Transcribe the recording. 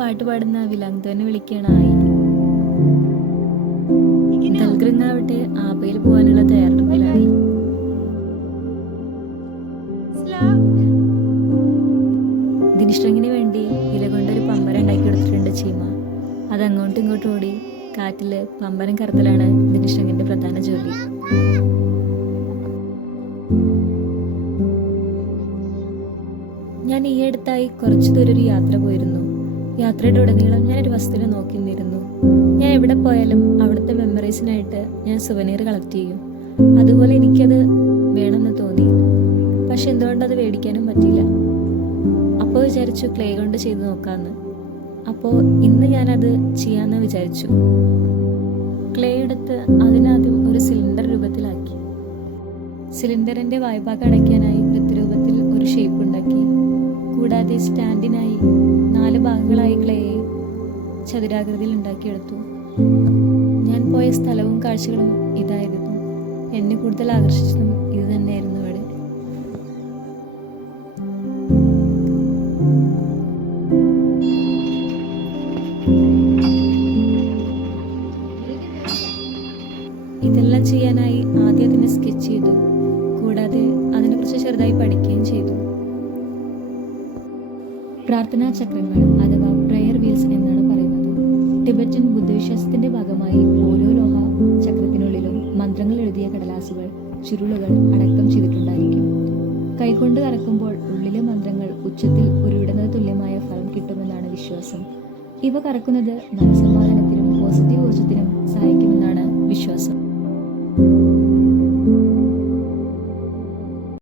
പാട്ട് പാടുന്ന വിലാങ്തോനെ വിളിക്കുകയാണ് ആയി. ദൽഗ്രങ്ങാവട്ടെ ആപയിൽ പോകാനുള്ള തയ്യാറെടുപ്പിലായി. ദിനിഷ്ട്രങ്ങിന് വേണ്ടി ഇല കൊണ്ടൊരു പമ്പരം ഉണ്ടാക്കി കൊടുത്തിട്ടുണ്ട് ചീമ. അത് അങ്ങോട്ടും ഇങ്ങോട്ടും ഓടി കാറ്റില് പമ്പരം കറത്തലാണ് ദിനിഷ്ട്രങ്ങിന്റെ പ്രധാന ജോലി. ഞാൻ ഈ അടുത്തായി കുറച്ചു ദൂരം ഒരു യാത്ര പോയിരുന്നു. യാത്രയുടെ ഉടനീളം ഞാനൊരു വസ്തുവിനെ നോക്കി നിന്നിരുന്നു. ഞാൻ എവിടെ പോയാലും അവിടുത്തെ മെമ്മറീസിനായിട്ട് ഞാൻ സുവനീർ കളക്ട് ചെയ്യും. അതുപോലെ എനിക്കത് വേണമെന്ന് തോന്നി. പക്ഷെ എന്തുകൊണ്ടത് മേടിക്കാനും പറ്റിയില്ല. അപ്പോൾ വിചാരിച്ചു ക്ലേ കൊണ്ട് ചെയ്ത് നോക്കാമെന്ന്. അപ്പോൾ ഇന്ന് ഞാനത് ചെയ്യാമെന്ന് വിചാരിച്ചു. ക്ലേ എടുത്ത് അതിനാദ്യം ഒരു സിലിണ്ടർ രൂപത്തിലാക്കി. സിലിണ്ടറിൻ്റെ വായ്ഭാഗം അടയ്ക്കാനായി വൃത്തരൂപത്തിൽ ഒരു ഷേപ്പ് ഉണ്ടാക്കി. കൂടാതെ സ്റ്റാൻഡിനായി 4 ഭാഗങ്ങളായി ക്ലേയെ ചതുരാകൃതിയിൽ ഉണ്ടാക്കിയെടുത്തു. ഞാൻ പോയ സ്ഥലവും കാഴ്ചകളും ഇതായിരുന്നു. എന്നെ കൂടുതൽ ആകർഷിച്ചതും ഇത് തന്നെയായിരുന്നു. ഇവിടെ ഇതെല്ലാം ചെയ്യാനായി ആദ്യം അതിനെ സ്കെച്ച് ചെയ്തു. കൂടാതെ അതിനെക്കുറിച്ച് ചെറുതായി പഠിക്കുകയും ചെയ്തു. പ്രാർത്ഥനാ ചക്രങ്ങൾ അഥവാ പ്രയർ വീൽസ് എന്നാണ് പറയുന്നത്. ടിബറ്റൻ ബുദ്ധവിശ്വാസത്തിന്റെ ഭാഗമായി ഓരോ ലോഹ ചക്രത്തിനുള്ളിലും മന്ത്രങ്ങൾ എഴുതിയ കടലാസുകൾ, ചുരുളുകൾ അടക്കം ചെയ്തിട്ടുണ്ടായിരിക്കും. കൈകൊണ്ട് കറക്കുമ്പോൾ ഉള്ളിലെ മന്ത്രങ്ങൾ ഉച്ചത്തിൽ ഉരുവിടുന്നത് തുല്യമായ ഫലം കിട്ടുമെന്നാണ് വിശ്വാസം. ഇവ കറക്കുന്നത് മനസ്സമാധാനത്തിനും പോസിറ്റീവ് ഊർജത്തിനും സഹായിക്കുമെന്നാണ് വിശ്വാസം.